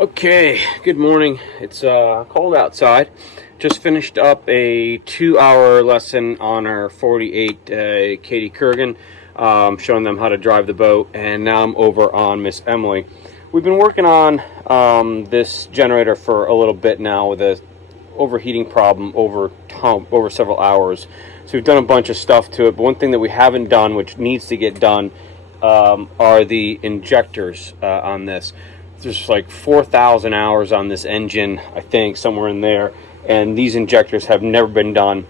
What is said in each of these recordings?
Okay, good morning. It's cold outside. Just finished up a 2-hour lesson on our 48 Katie Kurgan, showing them how to drive the boat, and now I'm over on Miss Emily. We've been working on this generator for a little bit now with a overheating problem over several hours. So we've done a bunch of stuff to it, but one thing that we haven't done, which needs to get done, are the injectors on this. There's like 4,000 hours on this engine, I think, somewhere in there, and these injectors have never been done.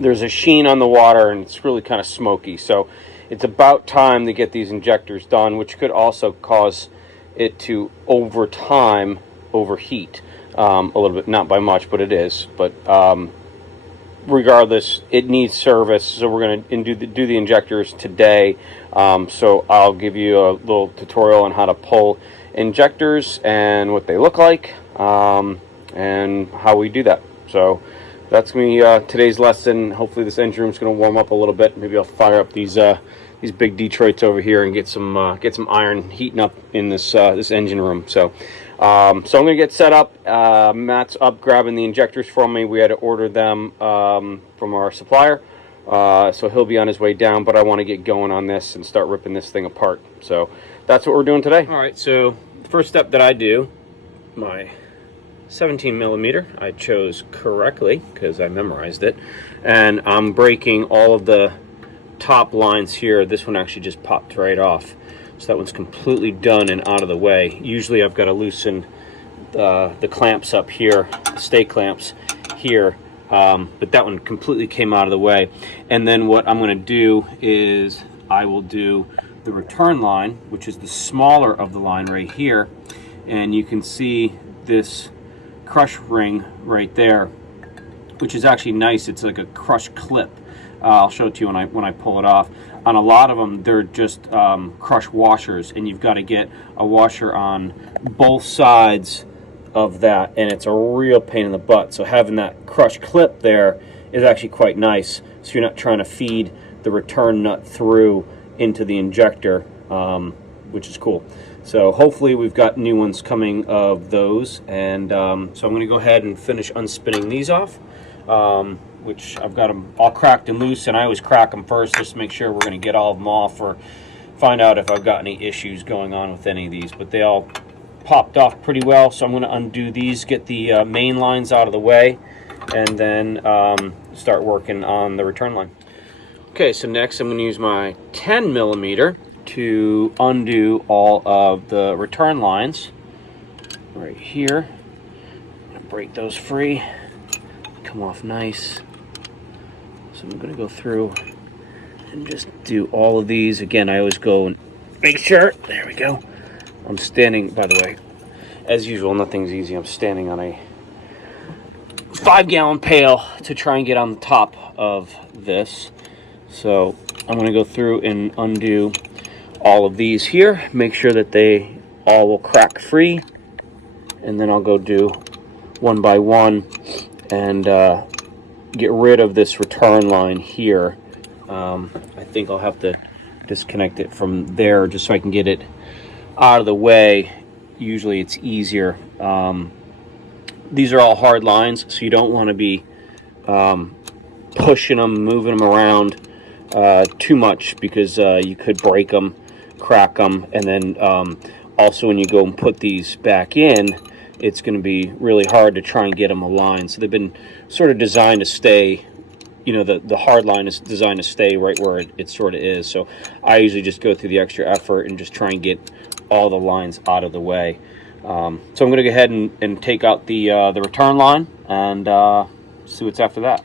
There's a sheen on the water, and it's really kind of smoky, so it's about time to get these injectors done, which could also cause it to, over time, overheat a little bit. Not by much, but it is. But regardless, it needs service, so we're going to do the injectors today. So I'll give you a little tutorial on how to pull injectors and what they look like, and how we do that. So that's going to be today's lesson. Hopefully this engine room is going to warm up a little bit. Maybe I'll fire up these big Detroits over here and get some iron heating up in this engine room. So I'm going to get set up. Matt's up grabbing the injectors for me. We had to order them from our supplier, so he'll be on his way down, but I want to get going on this and start ripping this thing apart. So that's what we're doing today. All right, so the first step that I do, my 17 millimeter, I chose correctly because I memorized it, and I'm breaking all of the top lines here. This one actually just popped right off, so that one's completely done and out of the way. Usually I've got to loosen the clamps up here, stay clamps here, but that one completely came out of the way. And then what I'm going to do is I will do the return line, which is the smaller of the line right here, and you can see this crush ring right there, which is actually nice. It's like a crush clip. I'll show it to you when I pull it off. On a lot of them, they're just crush washers, and you've got to get a washer on both sides of that, and it's a real pain in the butt. So having that crush clip there is actually quite nice, so you're not trying to feed the return nut through into the injector, which is cool. So hopefully we've got new ones coming of those, and so I'm going to go ahead and finish unspinning these off, which I've got them all cracked and loose, and I always crack them first just to make sure we're going to get all of them off, or find out if I've got any issues going on with any of these. But they all popped off pretty well, so I'm going to undo these, get the main lines out of the way, and then start working on the return line. Okay, so next I'm going to use my 10 millimeter to undo all of the return lines right here. I'm going to break those free, come off nice. So I'm going to go through and just do all of these. Again, I always go and make sure, there we go. I'm standing, by the way, as usual, nothing's easy. I'm standing on a 5-gallon pail to try and get on the top of this. So I'm going to go through and undo all of these here, make sure that they all will crack free, and then I'll go do one by one and get rid of this return line here. I think I'll have to disconnect it from there just so I can get it out of the way. Usually it's easier. These are all hard lines, so you don't want to be pushing them, moving them around too much, because you could break them, crack them, and then also when you go and put these back in, it's going to be really hard to try and get them aligned. So they've been sort of designed to stay, you know, the hard line is designed to stay right where it sort of is. So I usually just go through the extra effort and just try and get all the lines out of the way. So I'm going to go ahead and take out the return line and see what's after that.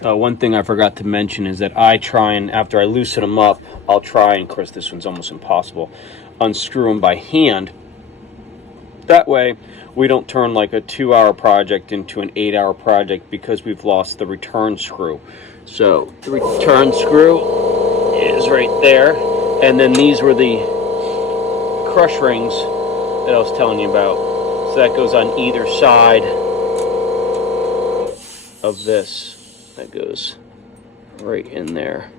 One thing I forgot to mention is that I try and, after I loosen them up, I'll try, and of course this one's almost impossible, unscrew them by hand. That way we don't turn like a 2-hour project into an 8-hour project because we've lost the return screw. So the return screw is right there, and then these were the crush rings that I was telling you about. So that goes on either side of this. That goes right in there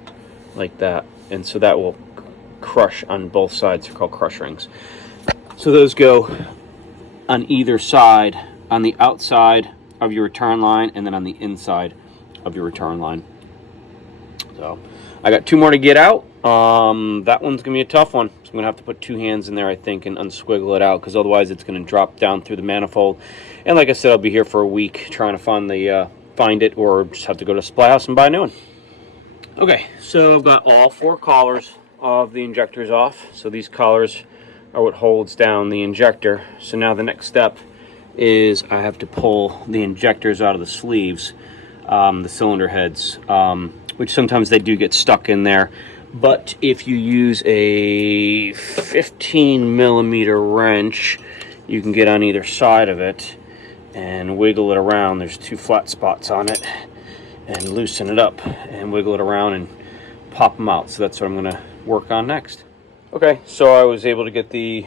like that, and so that will crush on both sides. They're called crush rings. So those go on either side, on the outside of your return line and then on the inside of your return line. So I got 2 more to get out. That one's gonna be a tough one, so I'm gonna have to put 2 hands in there, I think, and unswiggle it out, because otherwise it's gonna drop down through the manifold. And like I said, I'll be here for a week trying to find it, or just have to go to Supply House and buy a new one. Okay, so I've got all 4 collars of the injectors off. So these collars are what holds down the injector. So now the next step is I have to pull the injectors out of the sleeves, the cylinder heads, which sometimes they do get stuck in there. But if you use a 15mm wrench, you can get on either side of it and wiggle it around. There's 2 flat spots on it, and loosen it up and wiggle it around and pop them out. So that's what I'm gonna work on next. Okay, so I was able to get the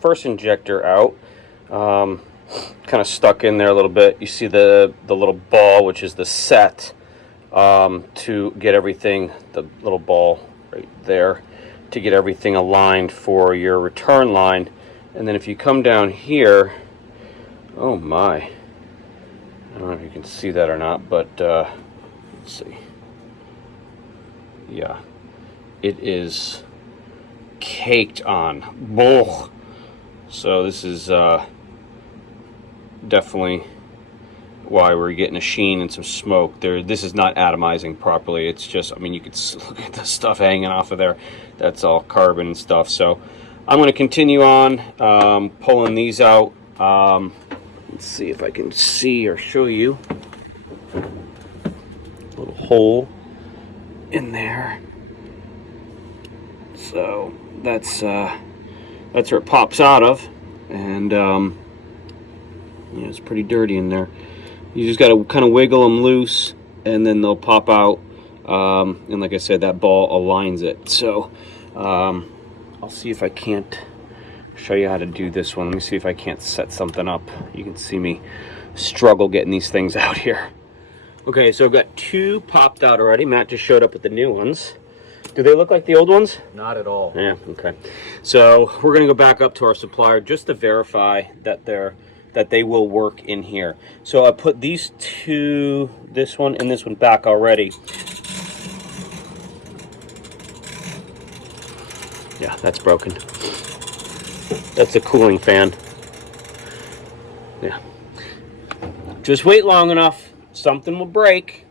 first injector out. Kind of stuck in there a little bit. You see the little ball, which is the set, to get everything, the little ball right there, to get everything aligned for your return line. And then if you come down here, oh my, I don't know if you can see that or not, but let's see. Yeah, it is caked on. Bull. So this is definitely why we're getting a sheen and some smoke there. This is not atomizing properly. It's just, I mean, you could look at the stuff hanging off of there. That's all carbon and stuff. So I'm going to continue on pulling these out. Let's see if I can see or show you. A little hole in there. So that's where it pops out of, and yeah, it's pretty dirty in there. You just got to kind of wiggle them loose, and then they'll pop out. And like I said, that ball aligns it. So I'll see if I can't show you how to do this one. Let me see if I can't set something up. You can see me struggle getting these things out here. Okay, so I've got 2 popped out already. Matt just showed up with the new ones. Do they look like the old ones? Not at all. Yeah, okay. So we're going to go back up to our supplier just to verify that they will work in here. So I put these 2, this one and this one, back already. Yeah, that's broken. That's a cooling fan. Yeah. Just wait long enough, something will break.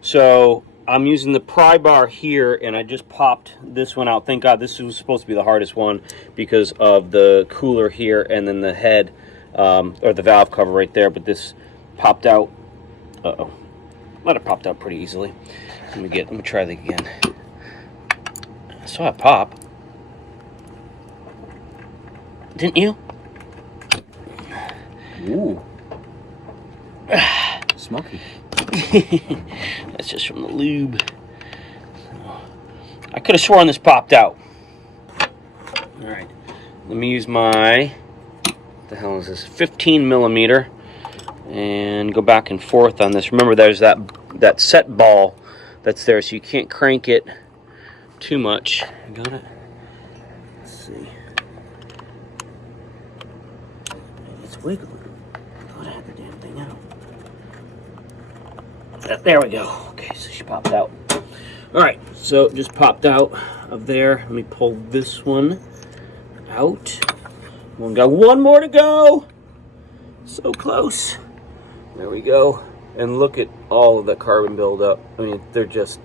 So I'm using the pry bar here, and I just popped this one out. Thank God, this was supposed to be the hardest one because of the cooler here and then the head, or the valve cover right there. But this popped out. Uh-oh. Might have popped out pretty easily. Let me try that again. I saw it pop. Didn't you? Ooh. Smoky. That's just from the lube. I could have sworn this popped out. Alright. Let me use my, what the hell is this? 15mm, and go back and forth on this. Remember, there's that set ball that's there, so you can't crank it too much. Got it? Let's see. It's wiggling. I thought I had the damn thing out. There we go. Okay, so she popped out. Alright, so it just popped out of there. Let me pull this one out. We got 1 more to go. So close. There we go. And look at all of that carbon buildup. I mean, they're just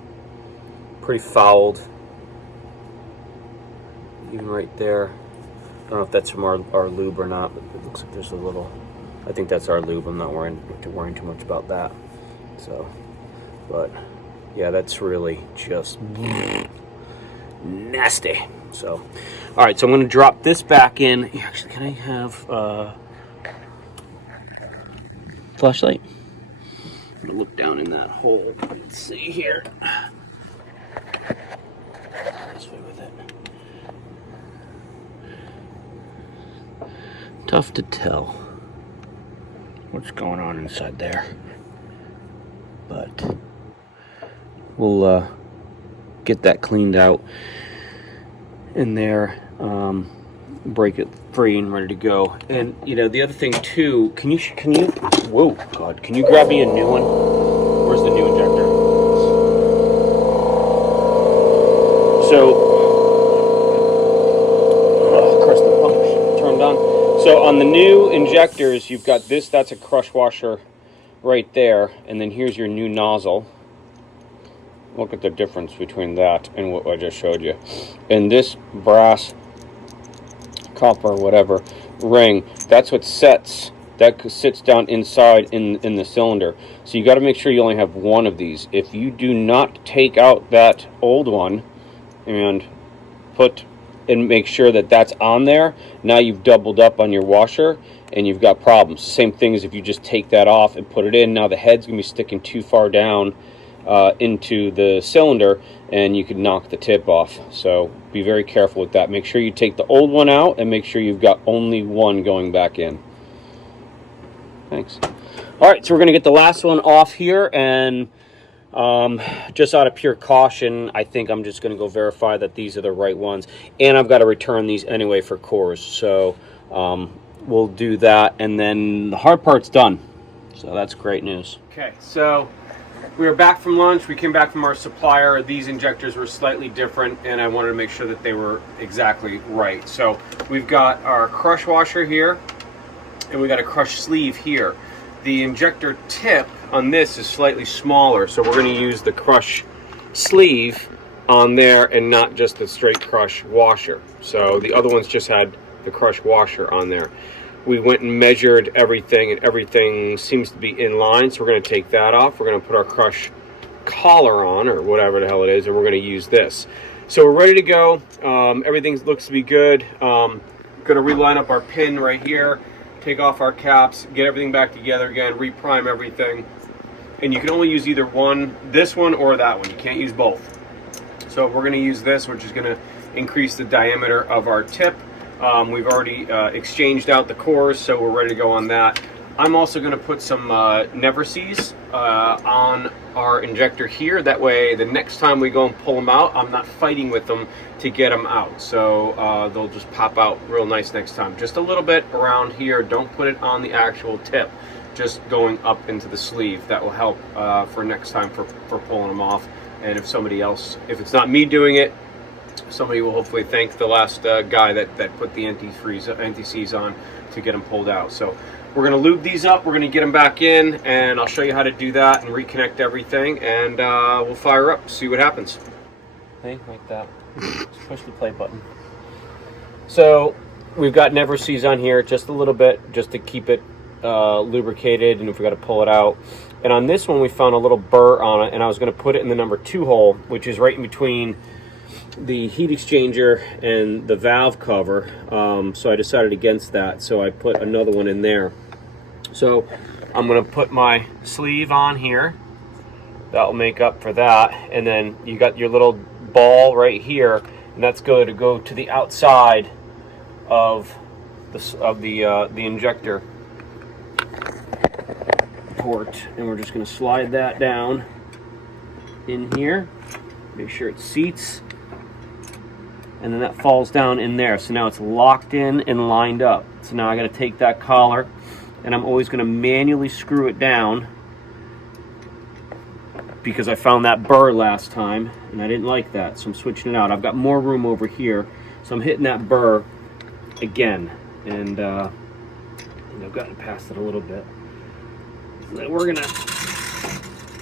pretty fouled. Even right there. I don't know if that's from our lube or not, but it looks like there's a little, I think that's our lube. I'm not worrying too much about that. So, but yeah, that's really just nasty. So, all right, so I'm going to drop this back in. Actually, can I have flashlight? I'm going to look down in that hole. Let's see here. This way with it. Tough to tell what's going on inside there. But we'll get that cleaned out in there. break it free and ready to go. And you know, the other thing too, can you whoa god, can you grab me a new one? Where's the new injector? So of course the pump turned on. So on the new injectors, you've got this, that's a crush washer right there, and then here's your new nozzle. Look at the difference between that and what I just showed you. And this brass, copper, whatever ring, that's what sits down inside in the cylinder. So you got to make sure you only have one of these. If you do not take out that old one and make sure that that's on there, now you've doubled up on your washer and you've got problems. Same thing as if you just take that off and put it in. Now the head's gonna be sticking too far down into the cylinder and you could knock the tip off. So be very careful with that. Make sure you take the old one out and make sure you've got only one going back in. Thanks. All right, so we're gonna get the last one off here, and just out of pure caution, I think I'm just going to go verify that these are the right ones, and I've got to return these anyway for cores, so we'll do that, and then the hard part's done, so that's great news. Okay, so we were back from lunch. We came back from our supplier. These injectors were slightly different, and I wanted to make sure that they were exactly right. So we've got our crush washer here, and we got a crush sleeve here. The injector tip on this is slightly smaller, so we're going to use the crush sleeve on there and not just the straight crush washer. So the other ones just had the crush washer on there. We went and measured everything, and everything seems to be in line, so we're going to take that off. We're going to put our crush collar on, or whatever the hell it is, and we're going to use this. So we're ready to go. Everything looks to be good. Going to reline up our pin right here, take off our caps, get everything back together again, reprime everything. And you can only use either one, this one or that one. You can't use both. So we're going to use this, which is going to increase the diameter of our tip. We've already exchanged out the cores, so we're ready to go on that. I'm also going to put some Never Sees on our injector here. That way, the next time we go and pull them out, I'm not fighting with them to get them out. So they'll just pop out real nice next time. Just a little bit around here. Don't put it on the actual tip. Just going up into the sleeve. That will help for next time for pulling them off. And if somebody else, if it's not me doing it, somebody will hopefully thank the last guy that put the anti-seize on to get them pulled out. So we're going to lube these up, we're going to get them back in, and I'll show you how to do that and reconnect everything, and we'll fire up, see what happens. Hey, like that. Just push the play button. So we've got Never Sees on here just a little bit, just to keep it lubricated, and if we got to pull it out. And on this one we found a little burr on it, and I was going to put it in the number 2 hole, which is right in between the heat exchanger and the valve cover, so I decided against that, so I put another one in there. So I'm going to put my sleeve on here. That will make up for that, and then you got your little ball right here, and that's going to go to the outside of the injector port, and we're just going to slide that down in here, make sure it seats, and then that falls down in there. So now it's locked in and lined up. So now I got to take that collar, and I'm always going to manually screw it down because I found that burr last time and I didn't like that, so I'm switching it out. I've got more room over here, so I'm hitting that burr again, and I've gotten past it a little bit. So we're gonna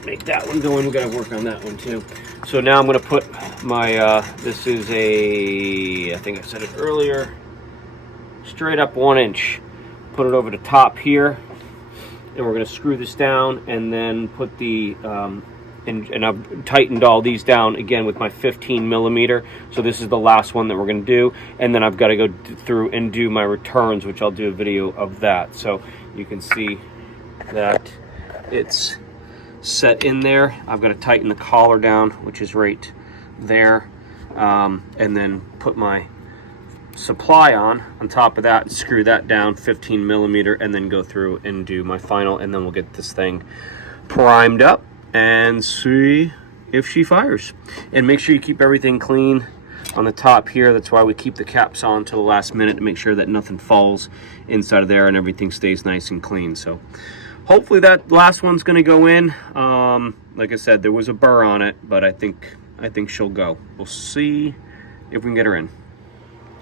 make that one go in. We got to work on that one too. So now I'm going to put my, this is I think I said it earlier, straight up 1 inch. Put it over the top here, and we're going to screw this down, and then put the, and I've tightened all these down again with my 15 millimeter. So this is the last one that we're going to do, and then I've got to go through and do my returns, which I'll do a video of that. So you can see that it's set in there. I've got to tighten the collar down, which is right there, and then put my supply on top of that and screw that down 15 millimeter, and then go through and do my final, and then we'll get this thing primed up and see if she fires. And make sure you keep everything clean. on the top here. That's why we keep the caps on until the last minute to make sure that nothing falls inside of there and everything stays nice and clean. So hopefully that last one's going to go in. Like I said, there was a burr on it, but I think she'll go. We'll see if we can get her in.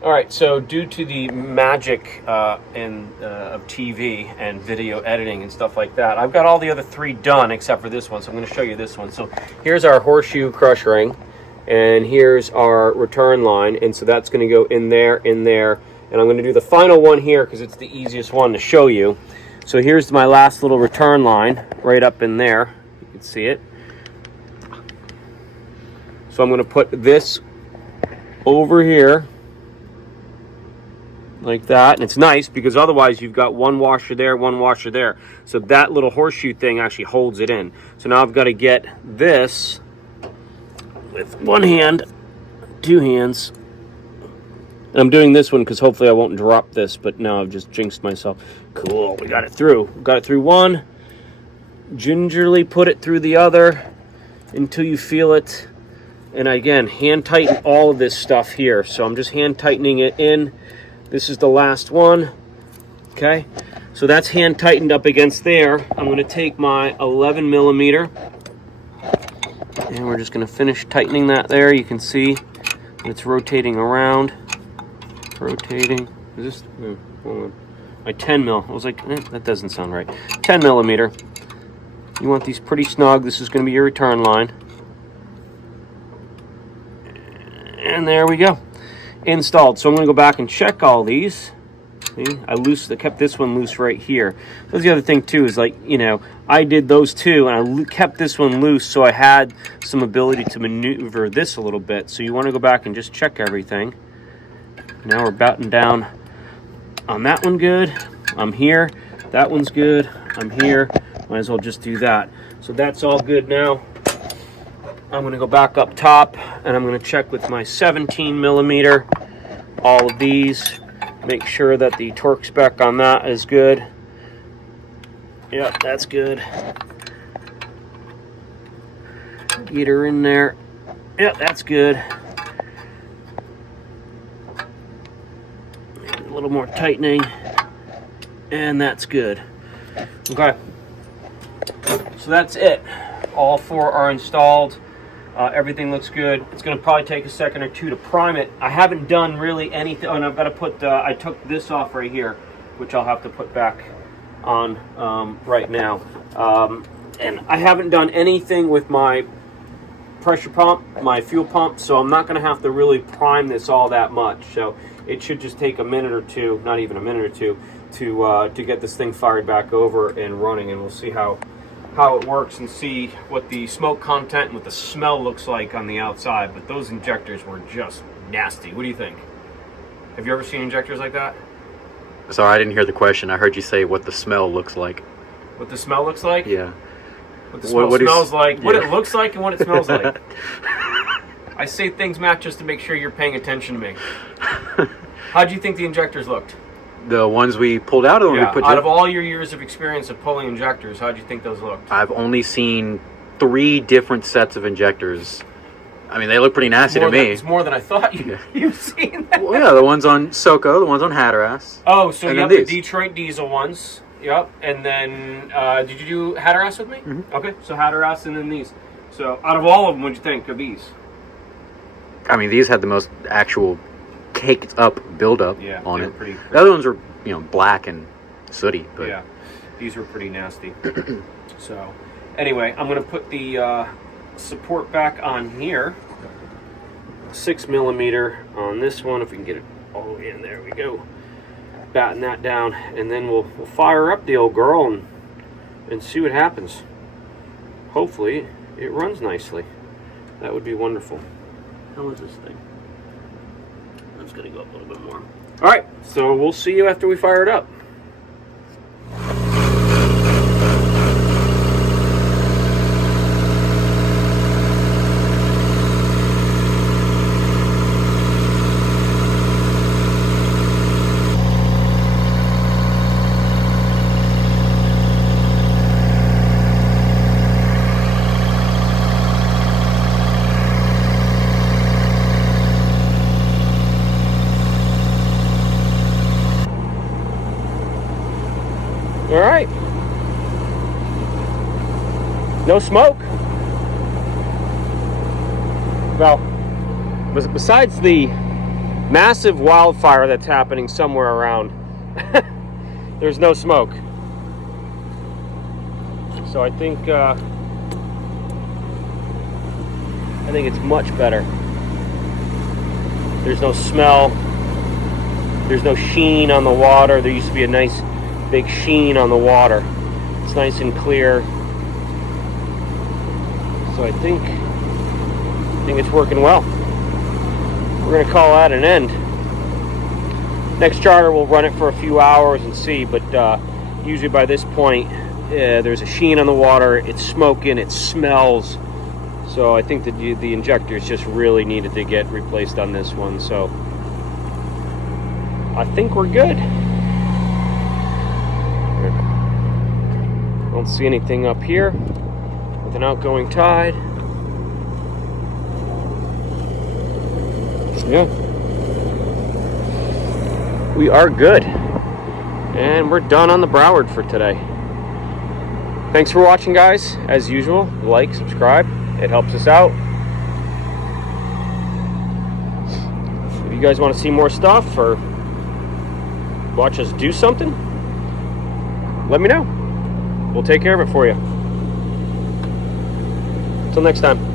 All right, so due to the magic of TV and video editing and stuff like that, I've got all the other 3 done except for this one, so I'm going to show you this one. So here's our horseshoe crush ring, and here's our return line, and so that's going to go in there, and I'm going to do the final one here because it's the easiest one to show you. So here's my last little return line right up in there. You can see it. So I'm going to put this over here like that, and it's nice because otherwise you've got one washer there, one washer there, so that little horseshoe thing actually holds it in. So now I've got to get this with one hand, 2 hands, and I'm doing this one because hopefully I won't drop this, but now I've just jinxed myself. Cool, we got it through. Got it through one, gingerly put it through the other until you feel it, and again, hand tighten all of this stuff here. So I'm just hand tightening it in. This is the last one, okay? So that's hand tightened up against there. I'm gonna take my 11 millimeter and we're just gonna finish tightening that there. You can see it's rotating around. Rotating, is this, hold on. My 10 mil, I was like, that doesn't sound right. 10 millimeter. You want these pretty snug. This is gonna be your return line. And there we go. Installed. So I'm going to go back and check all these. See, I kept this one loose right here. That's the other thing too, is like, you know, I did those 2 and I kept this one loose so I had some ability to maneuver this a little bit. So you want to go back and just check everything. Now we're batting down on that one. Good. I'm here. That one's good. I'm here. Might as well just do that. So that's all good now. I'm going to go back up top and I'm going to check with my 17 millimeter all of these, make sure that the torque spec on that is good. Yep, that's good. Get her in there. Yep, that's good. Maybe a little more tightening, and that's good. Okay, so that's it. All 4 are installed. Everything looks good. It's going to probably take a second or 2 to prime it. I haven't done really anything, and I've got to put, I took this off right here, which I'll have to put back on right now. And I haven't done anything with my pressure pump, my fuel pump, so I'm not going to have to really prime this all that much. So it should just take a minute or 2, not even a minute or 2, to get this thing fired back over and running, and we'll see how it works and see what the smoke content and what the smell looks like on the outside. But those injectors were just nasty. What do you think? Have you ever seen injectors like that? Sorry, I didn't hear the question. I heard you say what the smell looks like. What the smell looks like? Yeah. What the smell smells like, yeah. What it looks like, and what it smells like. I say things, Matt, just to make sure you're paying attention to me. How do you think the injectors looked? The ones we pulled out, or we put out of all your years of experience of pulling injectors, how do you think those looked? I've only seen 3 different sets of injectors. I mean, they look pretty nasty to me. It's more than I thought you've seen that. Well, yeah, the ones on SoCo, the ones on Hatteras. Oh, so you have the Detroit diesel ones. Yep. And then, did you do Hatteras with me? Mm-hmm. Okay, so Hatteras and then these. So out of all of them, what'd you think of these? I mean, these had the most actual caked up buildup on it. Pretty the other ones were, black and sooty. But yeah, these were pretty nasty. So, anyway, I'm going to put the support back on here. 6 millimeter on this one, if we can get it all the way in. There we go. Batten that down, and then we'll fire up the old girl and see what happens. Hopefully, it runs nicely. That would be wonderful. How is this thing? That's going to go up a little bit more. All right, so we'll see you after we fire it up. no smoke. Well, besides the massive wildfire that's happening somewhere around, there's no smoke. So I think it's much better. There's no smell. There's no sheen on the water. There used to be a nice big sheen on the water. It's nice and clear. So I think it's working well. We're going to call that an end. Next charter, we'll run it for a few hours and see, but usually by this point, there's a sheen on the water, it's smoking, it smells. So I think that the injectors just really needed to get replaced on this one. So I think we're good. Don't see anything up here with an outgoing tide. Yeah. We are good. And we're done on the Broward for today. Thanks for watching, guys. As usual, like, subscribe. It helps us out. If you guys want to see more stuff or watch us do something, let me know. We'll take care of it for you. Until next time.